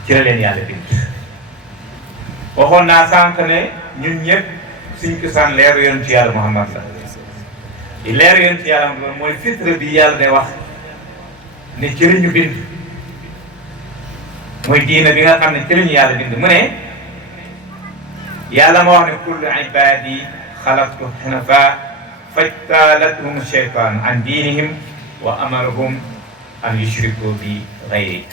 ci la leen yàlla bind waxoon naa sànq ne ñun ñëpp suñ cosaan leeru yonent yàlla Muhammad la leeru yonent yàlla Muhammad mooy fitra bi yàlla de wax ne ci la ñu bind mooy diina bi nga xam ne ci la ñu yàlla bind mu ne yàlla ma wax ne kullu ibadi xalaqtu hunafa fajtalathum shaytan an diinihim wa amarahum an yushriku bi ghayri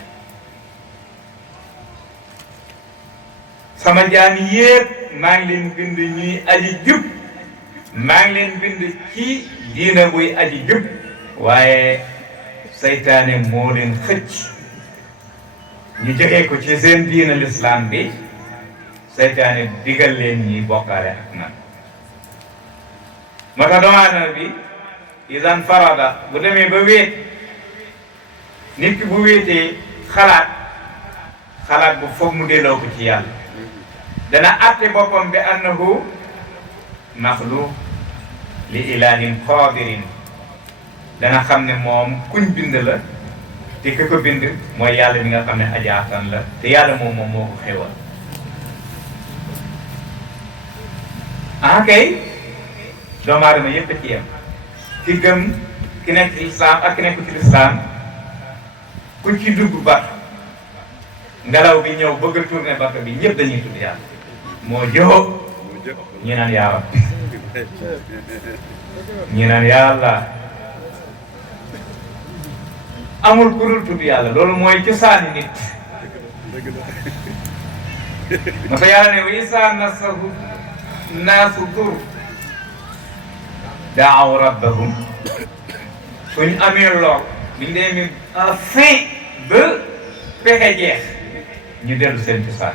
sama jaam yépp maa ngi leen bind ñuy aji jub maa ngi leen bind ci diina buy aji jub waaye saytaane moo leen xëcc ñu jógee ko ci seen diina l'islam bi saytaane digal leen ñi bokkaale ak man moo tax doomu aadama bi idan farada bu demee ba wéet nit ki bu wéetee xalaat bu foog mu delloo ko ci yàlla dana atte boppam bi annahu maxluq li ilahin qadirin dana xam ne moom kuñ bind la te ki ko bind mooy yàlla mi nga xam ne ajaatan la te yàlla moom moo ko xéwal kay doomu aadama yëpp a ci yem ki gëm ki nekk ci lislaam ak ki nekk ci lislaam ku ci dugg bat ngelaw bi ñëw bëgg a tourné bato bi ñëpp dañuy tudd yàlla moo jox ñi naan yaa rab ñi naan yàlla amul ku dul tudd yàlla loolu mooy cosaani nit ma fa yàlla ne wa izaa massahu naasu dur daaw rabbahum suñ amee lor biñ demee fin ba pexe jeex ñu dellu seen cosaan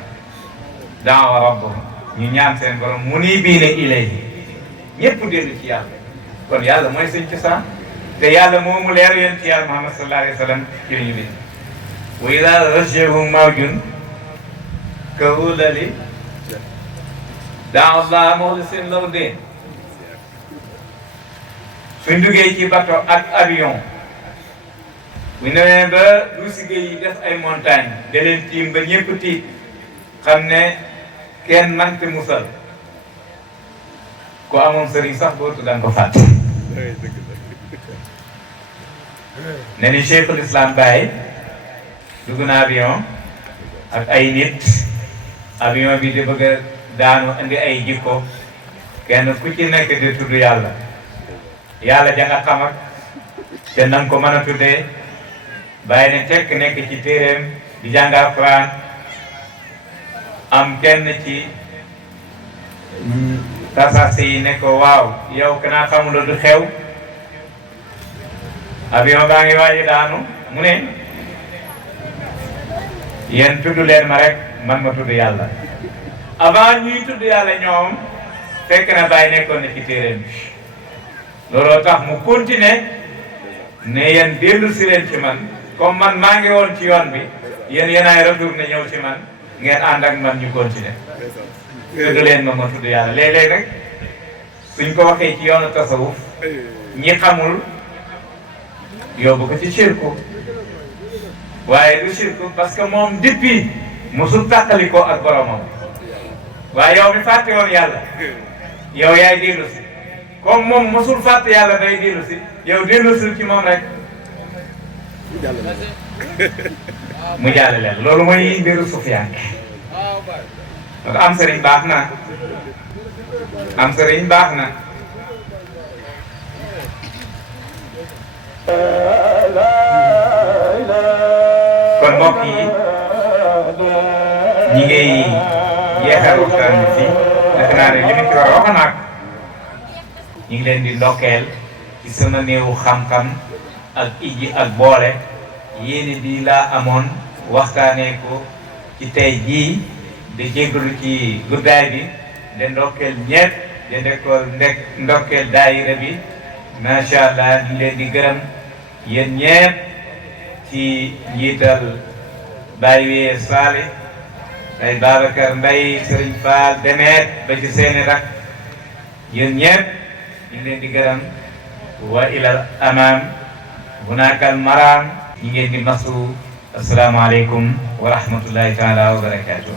daaw rabbahum ñu ñaan seen borom muniibiina ilayhi ñëpp dellu ci yàlla kon yàlla mooy seen cosaan te yàlla moomu leer yéen ci yàlla Muhammad sallallahu alayhi wa sallam ci la ñu bind wa izaa ghashiyahum mawjun ka zulali daaw Allah mukhlisina lahu diin suñ duggee ci bateau ak avion bu ñëwee ba lu sigé yi def ay montagne da leen tiim ba ñëpp tiit xam ne kenn mante musal ku amoon sëriñ sax boo tuddaan ko fàtte ne ni Cheikhul Islam Baye dugg na avion ak ay nit avion bi di bëgg a daanu indi ay jikko kenn ku ci nekk di tudd yàlla yàlla ja nga xam ak te nan ko mën a tuddee bàyyi ne tekk nekk ci téeréem di jàng Alxuraan am kenn ci tasasi yi ne ko waaw yow kanaa xamuloo du xew avion baa ngi waaji daanu mu ne yéen tudd leen ma rek man ma tudd yàlla avant ñuy tudd yàlla ñoom fekk na bàyyi nekkoon na ci téeréem bi looloo tax mu continuer ne yéen dellu si leen ci man comme man maa ngi woon ci yoon bi yéen yéenaay retourné ñëw ci man ngeen ànd ak man ñu continuer tudd leen ma tudd yàlla léeg-léeg rek suñ ko waxee ci yoonu tasawuf ñi xamul yóbbu ko ci shirku waaye du shirku parce que moom depuis musul tàqali ko ak boromam waaye yow mi fàtte woon yàlla yow yaay dellu si comme moom mosul fàtte yàlla day dellu si yow dellu si ci moom rek mu jàll leen loolu mooy mbiru Sufyaan donc am sëriñ baax na am sëriñ baax na kon mbokk yi ñi ngay jeexal waxtaan bi fii defe naa ne li mu ci war a wax naag ñu ngi leen di ndokkeel ci sama néewu xam-xam ak ijji ak boole yéene bi laa amoon waxtaanee ko ci tey jii di jéggalu ci guddaay bi de ndokkeel ñepp de ndokkeel daayira bi macha allah ñu leen di gërëm yéen ñepp ci njiital Baye Wiye Saale ay Babacar Mbaye Serigne Fall Demet ba ci seeni rak yéen ñepp ñu leen di gërëm wa ilal amam hunakal maram ñi ngeen di masu asalaamaaleykum wa rahmatullahi taala wa barakatuh